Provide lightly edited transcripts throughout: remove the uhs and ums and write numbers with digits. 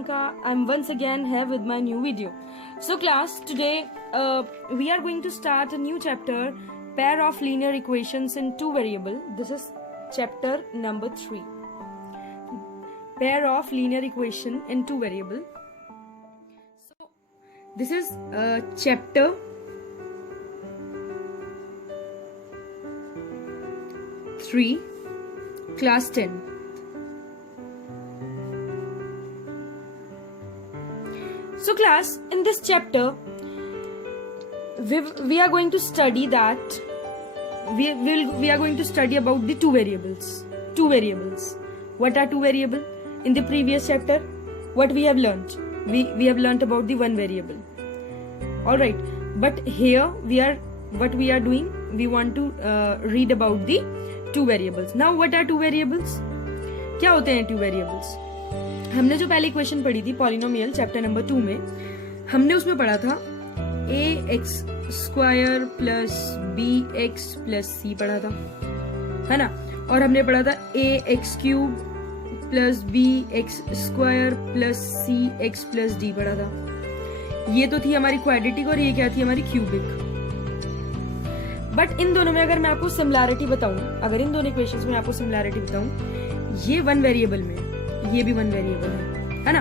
Priyanka. I'm once again here with my new video. So class, today we are going to start a new chapter, pair of linear equations in two variable. This is chapter number 3. Pair of linear equation in two variable. So this is chapter 3, class 10. So class, in this chapter we are going to study that we are going to study about the two variables. What are two variables? In the previous chapter, what we have learned? We have learned about the one variable. Alright, but here what we are doing, we want to read about the two variables. Now what are two variables? क्या होते हैं two variables? हमने जो पहले equation पढ़ी थी polynomial chapter number 2 में, हमने उसमें पढ़ा था ax square plus bx plus c पढ़ा था, है ना। और हमने पढ़ा था ax cube plus bx square plus cx plus d पढ़ा था। ये तो थी हमारी क्वाड्रेटिक और ये क्या थी हमारी क्यूबिक। बट इन दोनों में अगर मैं आपको सिमिलैरिटी बताऊं, अगर इन दोनों इक्वेशंस में आपको सिमिलैरिटी बताऊं, ये वन वेरिएबल में, ये भी वन वेरिएबल है ना।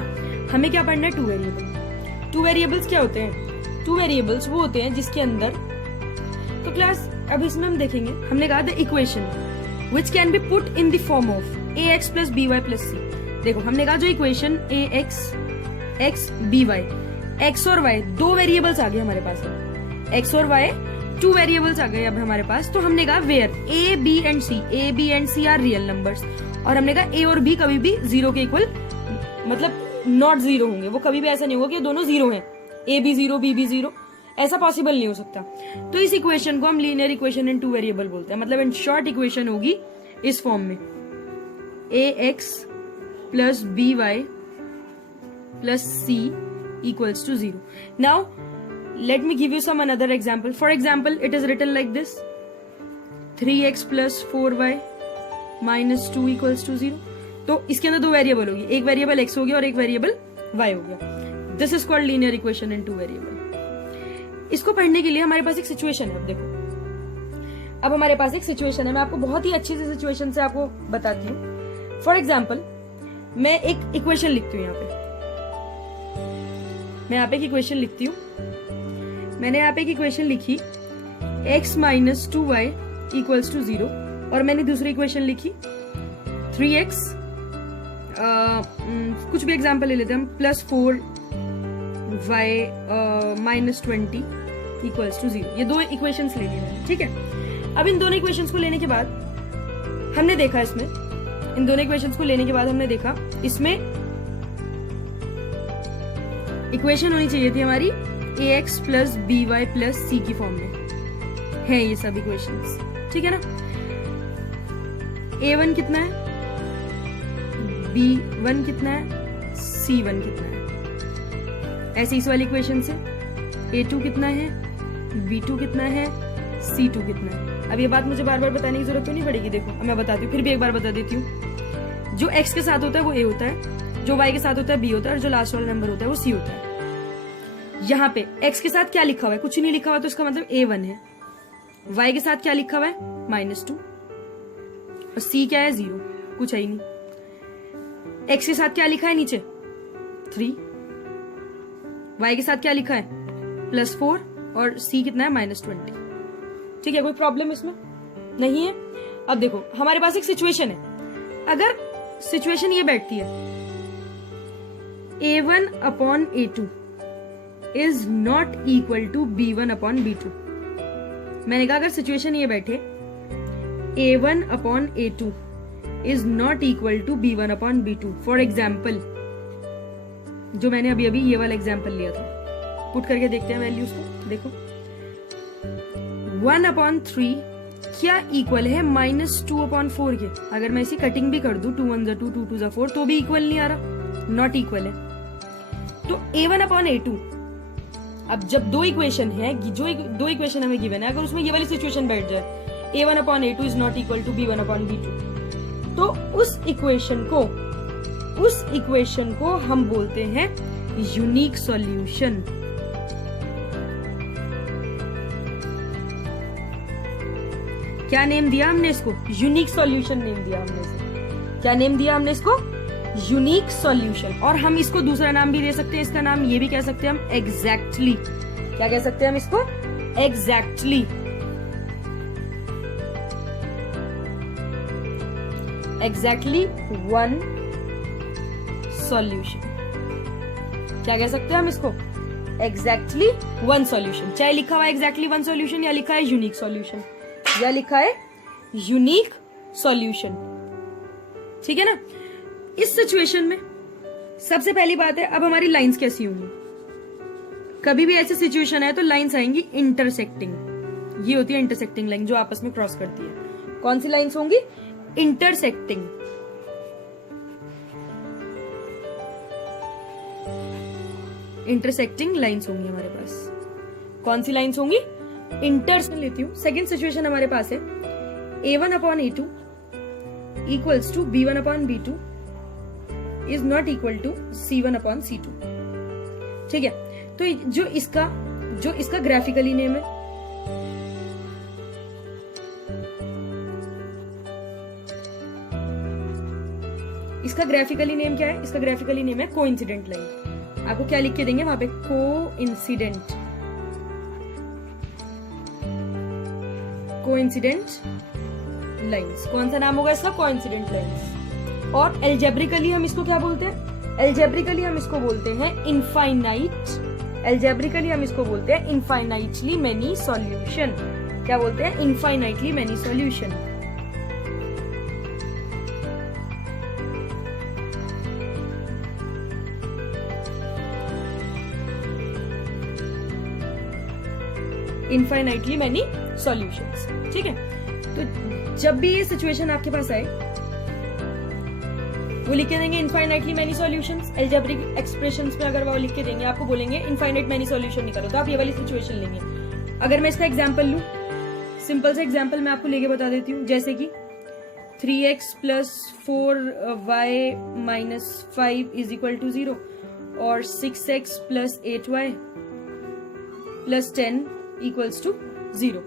हमें क्या पढ़ना है? Two variable. टू वेरिएबल्स क्या होते हैं? टू वेरिएबल्स वो होते हैं जिसके अंदर, तो क्लास अब इसमें हम देखेंगे, हमने कहा था equation which can be put in the form of ax plus by plus c। देखो हमने कहा जो इक्वेशन ax by, x और y दो वेरिएबल्स आ गए हमारे पास, x और y टू वेरिएबल्स आ गए अब हमारे पास। तो हमने कहा where a b and c are real numbers, और हमने कहा a और b कभी भी जीरो के इक्वल, मतलब नॉट जीरो होंगे, वो कभी भी ऐसा नहीं होगा कि दोनों जीरो हैं, a भी जीरो b भी जीरो, ऐसा पॉसिबल नहीं हो सकता। तो इस इक्वेशन को हम linear equation in two variable बोलते हैं। मतलब इन शॉर्ट इक्वेशन होगी इस फॉर्म में ax plus by plus c equals to 0. Now let me give you some another example. For example, it is written like this: 3x plus 4y minus 2 equals to 0. तो इसके अंदर दो variable होगी, एक variable x हो गया और एक वेरिएबल y हो गया। This is called linear equation in two variable. इसको पढ़ने के लिए हमारे पास एक सिचुएशन है। अब देखो, अब हमारे पास एक सिचुएशन है, मैं आपको बहुत ही अच्छी सी सिचुएशन से आपको बताती हूँ। फॉर एग्जाम्पल, मैं एक इक्वेशन लिखती हूँ यहाँ पे, मैं यहाँ पे एक इक्वेशन लिखती हूँ। मैंने यहाँ पे एक इक्वेशन लिखी x minus 2y equals to 0, और मैंने दूसरी इक्वेशन लिखी 3x कुछ भी एग्जांपल ले लेते हैं हम, plus 4y minus 20 equals to 0। ये दो इक्वेशंस ले लिए मैंने, ठीक है। अब इन दोनों इक्वेशंस को लेने के बाद हमने देखा, इसमें इन दोनों इक्वेशंस को लेने के बाद हमने देखा इसमें इक्वेशन होनी चाहिए थी हमारी ax plus by plus c की फॉर्म में है ये सब इक्वेशंस, ठीक है ना। a1 कितना है, b1 कितना है, c1 कितना है। ऐसे इस वाली इक्वेशन से a2 कितना है, b2 कितना है, c2 कितना है। अब ये बात मुझे बार बार बताने की जरूरत तो नहीं पड़ेगी। देखो अब मैं बताती हूँ, फिर भी एक बार बता देती हूँ। जो x के साथ होता है वो a होता है, जो y के साथ होता है b होता है, और जो लास्ट वाला नंबर होता है वो c होता है। यहाँ पे x के साथ क्या लिखा हुआ है? कुछ नहीं लिखा हुआ, तो इसका मतलब a1 है। y के साथ क्या लिखा हुआ है? -2, और c क्या है? 0, कुछ है ही नहीं। x के साथ क्या लिखा है नीचे? 3, y के साथ क्या लिखा है? +4, और c कितना है? -20। ठीक है, कोई प्रॉब्लम इसमें नहीं है। अब देखो हमारे पास एक सिचुएशन है। अगर सिचुएशन ये बैठती है a1 upon a2 is not equal to b1 upon b2। मैंने कहा अगर सिचुएशन ये बैठे a1 upon a2 is not equal to b1 upon b2। For example, जो मैंने अभी अभी ये वाला एग्जाम्पल लिया था, पुट करके देखते हैं वैल्यूज को। देखो 1 अपॉन 3 क्या इक्वल है -2 अपॉन 4 के। अगर मैं इसी कटिंग भी कर दूं, 2 1 2 2 2 4, तो भी इक्वल नहीं आ रहा, नॉट इक्वल है। तो a1 अपॉन a2, अब जब दो इक्वेशन है, जो दो इक्वेशन हमें गिवन है, अगर उसमें ये वाली सिचुएशन बैठ जाए a1 upon a2 is not equal to b1 upon b2, तो उस इक्वेशन को उस इक्वेशन को हम बोलते हैं यूनिक सॉल्यूशन। क्या नेम दिया हमने इसको? यूनिक सॉल्यूशन नेम दिया हमने इसको। क्या नेम दिया हमने इसको? Unique solution. और हम इसको दूसरा नाम भी दे सकते हैं, इसका नाम ये भी कह सकते हैं हम एग्जैक्टली। क्या कह सकते हैं हम इसको? एग्जैक्टली। Exactly one solution. क्या कह सकते हैं हम इसको? Exactly one solution. चाहे लिखा हुआ एग्जैक्टली वन सॉल्यूशन या लिखा है यूनिक सॉल्यूशन, या लिखा है यूनिक सॉल्यूशन। ठीक है ना। इस सिचुएशन में सबसे पहली बात है, अब हमारी लाइंस कैसी होंगी? कभी भी ऐसी सिचुएशन है तो लाइंस आएंगी इंटरसेक्टिंग। ये होती है इंटरसेक्टिंग लाइन, जो आपस में क्रॉस करती है। कौन सी लाइंस होंगी? इंटरसेक्टिंग। इंटरसेक्टिंग लाइंस होंगी हमारे पास। कौन सी लाइंस होंगी? इंटरसेक्शन लेती हूं। सेकेंड सिचुएशन हमारे पास है a1 upon a2 equals to b1 upon b2 is not equal to c1 upon c2। ठीक है। तो जो इसका ग्राफिकली नेम है, इसका ग्राफिकली नेम क्या है? इसका ग्राफिकली नेम है कोइंसिडेंट लाइन। आपको क्या लिख के देंगे वहां पे? कोइंसिडेंट। Coincident lines. कौन सा नाम होगा इसका? Coincident lines. और एल्जेब्रिकली हम इसको क्या बोलते हैं? एल्जेब्रिकली हम इसको बोलते हैं इनफाइनाइट। एल्जेब्रिकली हम इसको बोलते हैं इनफाइनाइटली मेनी सॉल्यूशन। क्या बोलते हैं? Infinitely many solution. Infinitely many solutions. ठीक है। तो जब भी ये सिचुएशन आपके पास आए, वो लिख के देंगे infinitely many solutions. Algebraic expressions में अगर वो लिख के देंगे, आपको बोलेंगे इनफाइनाइट मेनी सॉल्यूशन निकालो, तो आप ये वाली सिचुएशन लेंगे। अगर मैं इसका एग्जांपल लूं, सिंपल से एग्जांपल मैं आपको लेके बता देती हूँ। जैसे कि 3x plus 4y minus 5 is equal to 0 और 6x plus 8y plus 10 equals to 0।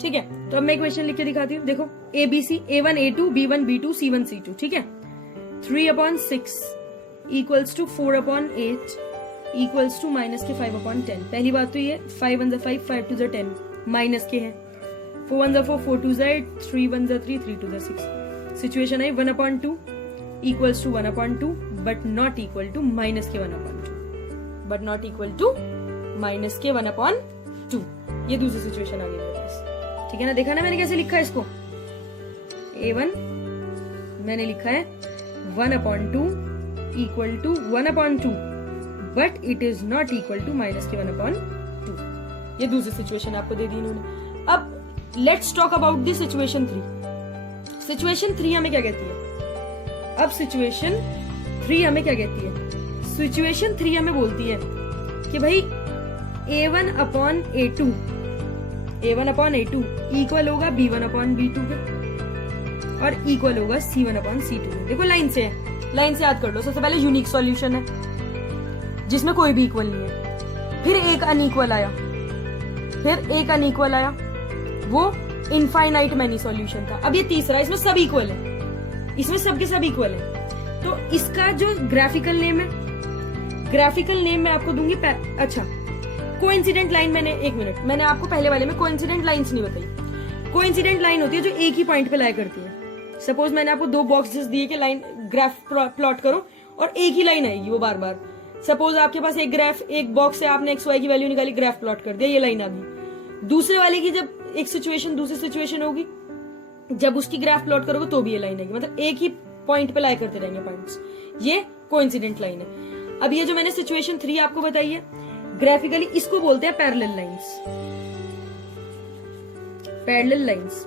ठीक है। तो अब मैं इक्वेशन लिख के दिखाती हूँ। देखो ABC A1 A2 B1 B2 C1 C2। ठीक है। 3 upon 6 equals to 4 upon 8 equals to minus के 5 अपॉन 10। पहली बात तो ये 5 1 5 5 2 10 माइनस के हैं। 4 1 4 4 2 8 3 1 3 3 2 6। सिचुएशन है 1 upon 2 equals to 1 upon 2 but not equal to minus के 1 upon 2, but not equal to minus के 1 अपॉन 2। ये दूसरी सिचुएशन आ गई मेरे पास। ठीक है ना। देखा ना मैंने कैसे लिखा है इसको? A1 मैंने लिखा है 1 upon 2 equal to 1 upon 2 but it is not equal to minus के 1 अपॉन 2। ये दूसरी सिचुएशन आपको दे दी इन्होंने। अब let's talk about the situation 3। Situation 3 हमें क्या कहती है? अब सिचुएशन 3 हमें क्या कहती है? सिचुएशन 3 हमें बोलती है कि भाई A1 अपॉन A2 इक्वल होगा B1 अपॉन B2 के और इक्वल होगा C1 अपॉन C2 के। देखो लाइन से है, लाइन से याद कर लो। सबसे पहले यूनिक सॉल्यूशन है जिसमें कोई भी इक्वल नहीं है। फिर एक अनइक्वल आया, वो इनफाइनाइट मैनी सॉल्यूशन था। अब ये तीसरा, इसमें सब इक्वल है, इसमें सबके सब इक्वल है। तो इसका जो ग्राफिकल नेम है, ग्राफिकल नेम मैं आपको दूंगी। अच्छा, कोइंसिडेंट लाइन मैंने आपको पहले वाले में कोइंसिडेंट लाइंस नहीं बताई। कोइंसिडेंट लाइन होती है जो एक ही पॉइंट पे लाई करती है। सपोज मैंने आपको 2 बॉक्सेस दिए कि लाइन ग्राफ प्लॉट करो और एक ही लाइन आएगी वो बार बार। सपोज आपके पास एक बॉक्स से आपने एक्स वाई की वैल्यू निकाली, ग्राफ प्लॉट कर दिया, ये लाइन आ गई। दूसरे वाले की जब एक सिचुएशन दूसरी सिचुएशन होगी, जब उसकी ग्राफ प्लॉट करोगे तो भी ये लाइन आएगी। मतलब एक ही पॉइंट पे लाई करते रहेंगे पॉइंट्स। ये कोइंसिडेंट लाइन है। अब ये जो मैंने सिचुएशन 3 आपको बताई है, ग्राफिकली इसको बोलते हैं parallel lines. Parallel lines,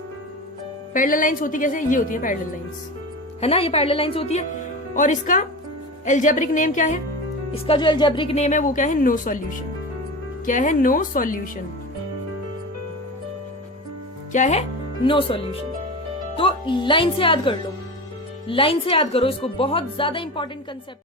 parallel lines होती कैसे? ये होती है पैरेलल लाइंस, है ना। ये पैरेलल लाइंस होती है। और इसका एल्जेब्रिक नेम क्या है? इसका जो एल्जेब्रिक नेम है वो क्या है? No solution. क्या है? No solution. क्या है? No solution. तो लाइन से याद कर लो, लाइन से याद करो इसको, बहुत ज्यादा इंपॉर्टेंट कंसेप्ट।